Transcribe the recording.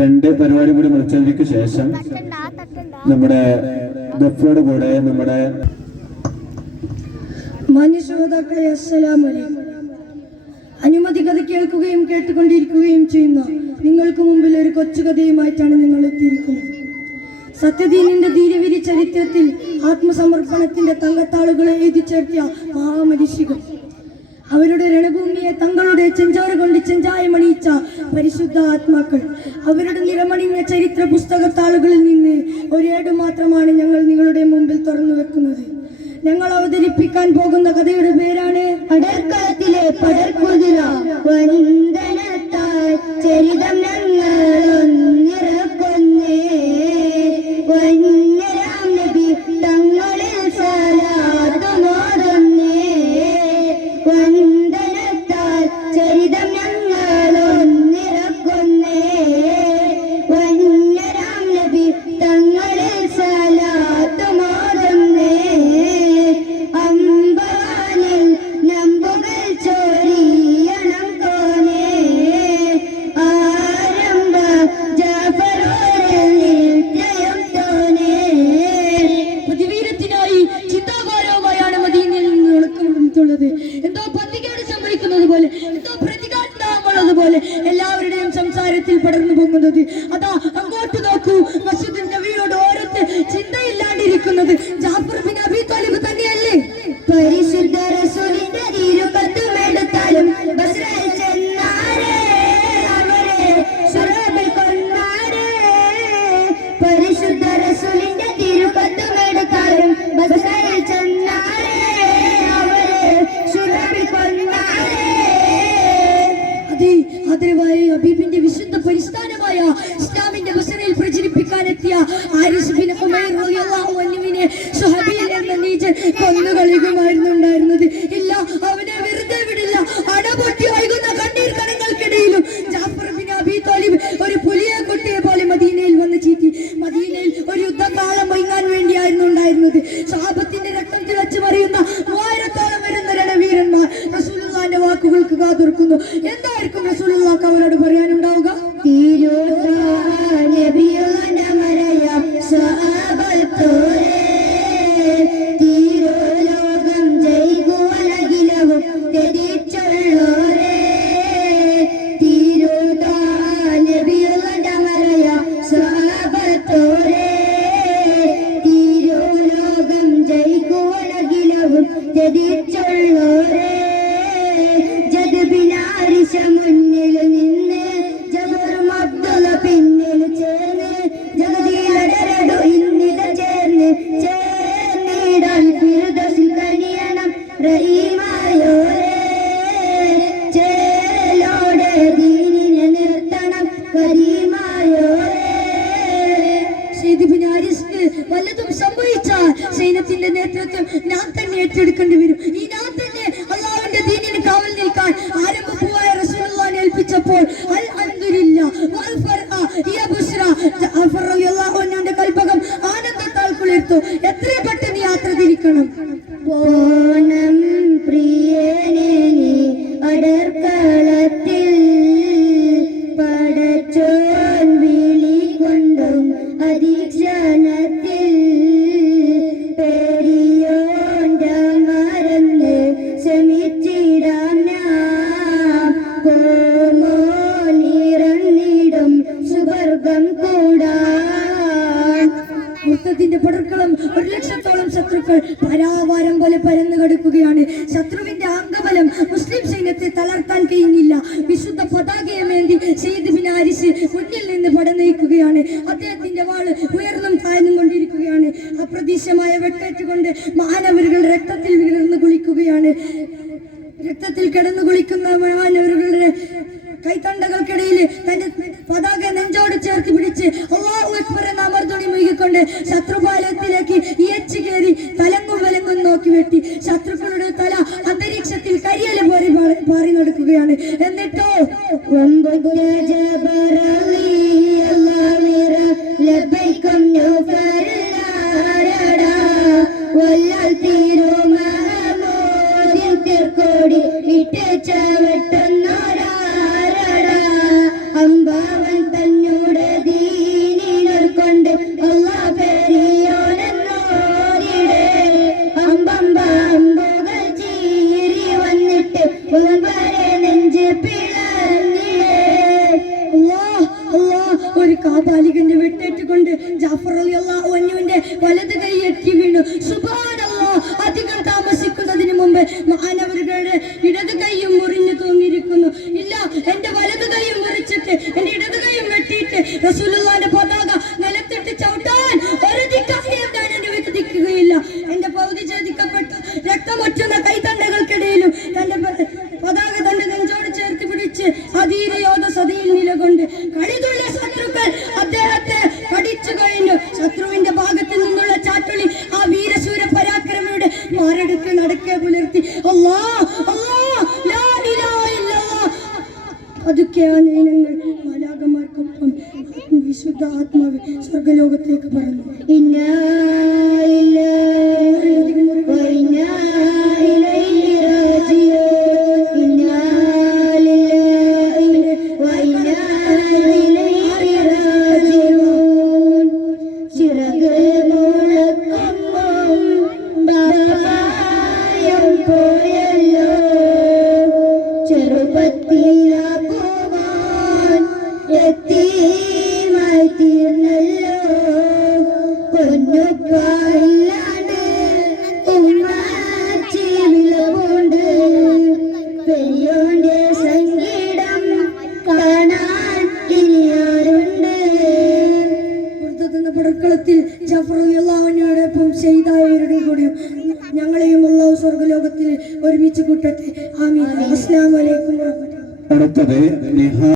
രണ്ട് പരിപാടി കൂടി മുറിച്ചതിന് ശേഷം നമ്മുടെ ദഫോട് കൂടെ നമ്മുടെ മാന്യശ്രോതാക്കളെ അസ്സലാമു അലൈക്കും. അനുമതി കഥ കേൾക്കുകയും കേട്ടുകൊണ്ടിരിക്കുകയും ചെയ്യുന്ന നിങ്ങൾക്ക് മുമ്പിൽ ഒരു കൊച്ചുകഥയുമായിട്ടാണ് നിങ്ങൾ എത്തിയിരിക്കുന്നത്. സത്യദീനിന്റെ ധീരവീരി ചരിത്രത്തിൽ ആത്മസമർപ്പണത്തിന്റെ തങ്കത്താളുകളെ എഴുതി ചേർത്തിയ മഹാമനീഷികൾ, അവരുടെ രണഭൂമിയെ തങ്ങളുടെ ചെഞ്ചാറ കൊണ്ട് ചെഞ്ചായമണിയിച്ച പരിശുദ്ധ ആത്മാക്കൾ, അവരുടെ നിറമണിഞ്ഞ ചരിത്ര പുസ്തകത്താളുകളിൽ നിന്ന് ഒരേട് മാത്രമാണ് ഞങ്ങൾ നിങ്ങളുടെ മുമ്പിൽ തുറന്നു വെക്കുന്നത്. ഞങ്ങൾ അവതരിപ്പിക്കാൻ പോകുന്ന കഥയുടെ പേരാണ് അടർക്കളത്തിലെ പടർക്കുതിര. വന്ദനത്താൽ ചരിതം ഞങ്ങളൊന്നിറക്കുന്നേ, വന്യരാം നബി തങ്ങളിൽ സലാത്തുമാറുന്നേ. വന്ദനത്താൽ ചരിതം ഞങ്ങളൊന്നിറക്കുന്നേ, വന്യരാം നബി തങ്ങളിൽ സലാത്തുമാറുന്നേ. അമ്പവാനിൽ നമ്പുകൾ ചോരിയണം തോനേ, ആരംഭ ജാഫറോരിൽ നിത്യം തോനേ. പ്രതിവീരത്തിനായി ചിന്താഭാരവുമായാണ് മദീനയിൽ നിന്ന് ഉണക്കമുള്ളത്. എന്തോ പന്തികേട് സംഭവിക്കുന്നത് പോലെ, എന്തോ പ്രതികാരമുള്ളത് പോലെ എല്ലാവരുടെയും സംസാരത്തിൽ പടർന്നു പോകുന്നത്. അതാ അങ്ങോട്ട് നോക്കൂ, മസ്ജിദ് നബിയോട് ഓരത്ത് ചിന്തയില്ലാണ്ടിരിക്കുന്നത് ജാഫർ ബിൻ അബി താലിബ് തന്നെയല്ലേ? പരിശുദ്ധ റസൂലിന്റെ തിരുപത്തുമെടുത്താലും ബസ്രയിൽ ചെന്നാരേ, അവരെ ശുറബിൽ കൊന്നാരേ. പരിശുദ്ധ റസൂലിന്റെ തിരുപത്തുമെടുത്താലും ബസ്രയിൽ ചെന്നാരേ, അവരെ ശുറബിൽ കൊന്നാരേ. ആദരവായ ഹബീബിന്റെ വിശുദ്ധ പരിസ്ഥാനമായ ഇസ്ലാമിന്റെ ബസറയിൽ പ്രചരിപ്പിക്കാനെത്തിയ ആരിസ് ബിൻ ഉമൈർ റളിയല്ലാഹു അൻഹുവിനെ സുഹബീൽ എന്ന നീചൻ കൊന്നുകളയുകയായിരുന്നുണ്ടായിരുന്നത്. ഇല്ല, അവനെ വെറുതെ വിടില്ല. അടപൊട്ടി ഒഴുകുന്ന കണ്ണീർ കണങ്ങൾക്കിടയിലും ജാഫർ ബിൻ അബി താലിബ് ഒരു പുലിയെ കുട്ടിയെ പോലെ മദീനയിൽ വന്ന് ചീറ്റി. മദീനയിൽ ഒരു യുദ്ധകാലം ഒഴുങ്ങാൻ വേണ്ടിയായിരുന്നു ഉണ്ടായിരുന്നത്. സ്വഹാബത്തിന്റെ രക്തം തിളച്ചു മറിയുന്ന 3000-ഓളം വരുന്ന രണവീരന്മാർ റസൂലുള്ളാഹിന്റെ വാക്കുകൾക്ക് കാതോർക്കുന്നു. എന്തായിരിക്കും റസൂലുള്ളാഹിക്ക് അവരോട് പറയാനുണ്ടാവുക? മുന്നിൽ നിന്ന് ജബറും അബ്ദുള്ള പിന്നിൽ ചേർന്ന് ജഗതിയിലടരടു ഇന്നിത ചേർന്ന് ചേർന്നിടാൻ ഫിർദൗസിൽ കനിയണം റഹീമായോരേ. ചേലോടെ ദീനിനെ നിർത്തണം കരീമായോരേ. സയ്യിദ് ഇബ്നു ഹാരിസ്ക്ക് വല്ലതും സംഭവിച്ചാൽ സൈന്യത്തിന്റെ നേതൃത്വം ഞാൻ തന്നെ ഏറ്റെടുക്കേണ്ടി വരും. ഈ ഞാൻ തന്നെ അല്ലാഹുവിന്റെ ദീനിന് കാവൽ നിൽക്കാൻ ആരംഭപ്പൂവായ റസൂലുള്ളാഹിനെ ഏൽപ്പിച്ചപ്പോൾ അൽഹംദുലില്ലാ വൽ ഫർഅ യ ബുശ്ര ജഅഫർ റളിയല്ലാഹു അൻഹുവിന്റെ കൽബകം ആനന്ദത്താൽ കുളിർത്തു. എത്രയും പെട്ടെന്ന് യാത്ര തിരിക്കണം. പോണം പ്രിയനേ നീ അടർക്കളത്തിൽ, പടച്ചോൻ വിളികൊണ്ടും അദീക്ഷണത്തിൽ. പെരിയോന്റെ മറന്ന് ശമിച്ചിടാം നാം, കോമോ നിറന്നിടും സുവർഗം കൂടാൻ. മുത്തത്തിന്റെ പടർക്കളം 1,00,000-ഓളം ശത്രുക്കൾ പരാവാരം പോലെ പരന്നു കിടക്കുകയാണ്. ശത്രുവിന്റെ അംഗബലം മുസ്ലിം സൈന്യത്തെ തളർത്താൻ കഴിയുന്നില്ല. വിശുദ്ധ പതാകയമേന്തി സയ്യിദ് ബിൻ ഹാരിസ് മുന്നിൽ നിന്ന് പടനയിക്കുകയാണ്. അദ്ദേഹത്തിന്റെ വാള് ഉയർന്നും താഴ്ന്നും കൊണ്ടിരിക്കുകയാണ്. അപ്രതീക്ഷിതമായ വെട്ടേറ്റുകൊണ്ട് മാനവരുകൾ രക്തത്തിൽ വിടർന്നു കുളിക്കുകയാണ്. രക്തത്തിൽ കിടന്നു കുളിക്കുന്ന മാനവരുടെ കൈത്തണ്ടകൾക്കിടയിൽ തന്റെ പതാക നെഞ്ചോട് ചേർത്ത് പിടിച്ച് അല്ലാഹു അക്ബർ എന്ന അമർധ്വനി മുഴുകിക്കൊണ്ട് ശത്രുപാലത്തിലേക്ക് ഇയച്ചു കയറി തലങ്ങും വലങ്ങും നോക്കി വെട്ടി. ശത്രുക്കളുടെ തല അന്തരീക്ഷത്തിൽ കരിയല പോലെ പാറി നടക്കുകയാണ്. എന്നിട്ടോ വല്ലാൽ തീരുമാമോദിൻ തേർക്കോടി ഇട്ട് ചവിട്ടുന്നോരാരടാ അമ്പാവൻ തന്നോട് ദീനിനർ കൊണ്ട് അല്ലാഹ് പെരിയോനെന്നോരിടെ അമ്പമ്പ അമ്പുകൾ ചീറി വന്നിട്ട് മുൻപരെ നെഞ്ച് പിളർന്നിടേ ഒരു കാപാലികന്റെ വെട്ടേറ്റുകൊണ്ട് ജാഫർ റളിയല്ലാഹു അൻഹുവിന്റെ വലത് കൈ എത്തി വീണു. സുബ്ഹാനല്ലാഹ്, അധികം താമസിക്കുന്നതിന് മുമ്പ് മഹാനവറുകളുടെ ഇടത് കൈയും മുറിഞ്ഞു തൂങ്ങിയിരിക്കുന്നു. ഇല്ല, എന്റെ വലത് കൈയും മുറിച്ചിട്ട് എന്റെ ഇടത് കൈയും വെട്ടിയിട്ട് റസൂലുള്ളാഹിന്റെ പതാക നിലത്തിട്ട് ചവിട്ടാൻ ഒരു ധിക്കാരിയും ഞാൻ അനുവദിക്കുകയില്ല. എന്റെ പൗതി ഛേദിക്കപ്പെട്ട രക്തമൊറ്റുന്ന കൈത്തണ്ടകൾക്കിടയിലും തന്റെ പതാക തന്റെ നെഞ്ചോട് ചേർത്ത് പിടിച്ച് അധീരയോധ സതിയിൽ നിലകൊണ്ട് കളിതുള്ള ശത്രുക്കൾ അദ്ദേഹത്തെ കടിച്ചു കഴിഞ്ഞു. ശത്രുവിന്റെ ഭാഗത്ത് നിന്നുള്ള ചാട്ടുളി ആ വീരശൂര പരാക്രമിയുടെ മാരടുക്ക് നടക്കെ പുലർത്തി. അല്ലാഹ് അല്ലാഹ് ലാ ഇലാഹ ഇല്ലല്ലാഹ്. അതൊക്കെയാണ് ഞങ്ങൾ മാലാഖമാർക്കൊപ്പം വിശുദ്ധ ആത്മാവ് സ്വർഗലോകത്തേക്ക് പറഞ്ഞു. ഇന്നാ ലില്ലാഹി വ ഇന്നാ ഇലൈഹി റാജിഊൻ. ഇന്നാ ലില്ലാഹി വ ഇന്നാ ഇലൈഹി റാജിഊൻ. ചിറക് മുളക്കുമ്പം ബാബായം പോയല്ലോ ചെറുപ്പത്തിലാകുവാൻ യതീമായി തീർന്നല്ലോ. പൊന്നുപ്പായിലാണ് ഉമ്മാച്ചി വിളവുണ്ട്. പെരിയോന്റെ സംഗീതം കാണാൻ ഇനിയാരുണ്ട്. എന്ന പടക്കളത്തിൽ ജാഫർ റളിയല്ലാഹു അൻഹുവോടൊപ്പം ഷഹീദായവരുടെ കൂടെയും ഞങ്ങളെയും അല്ലാഹു സ്വർഗ്ഗലോകത്തിൽ ഒരുമിച്ച് കൂട്ടട്ടെ. ആമീൻ. അസ്സലാമു അലൈക്കും വറഹ്മത്തുള്ളാഹി. അടുത്തത്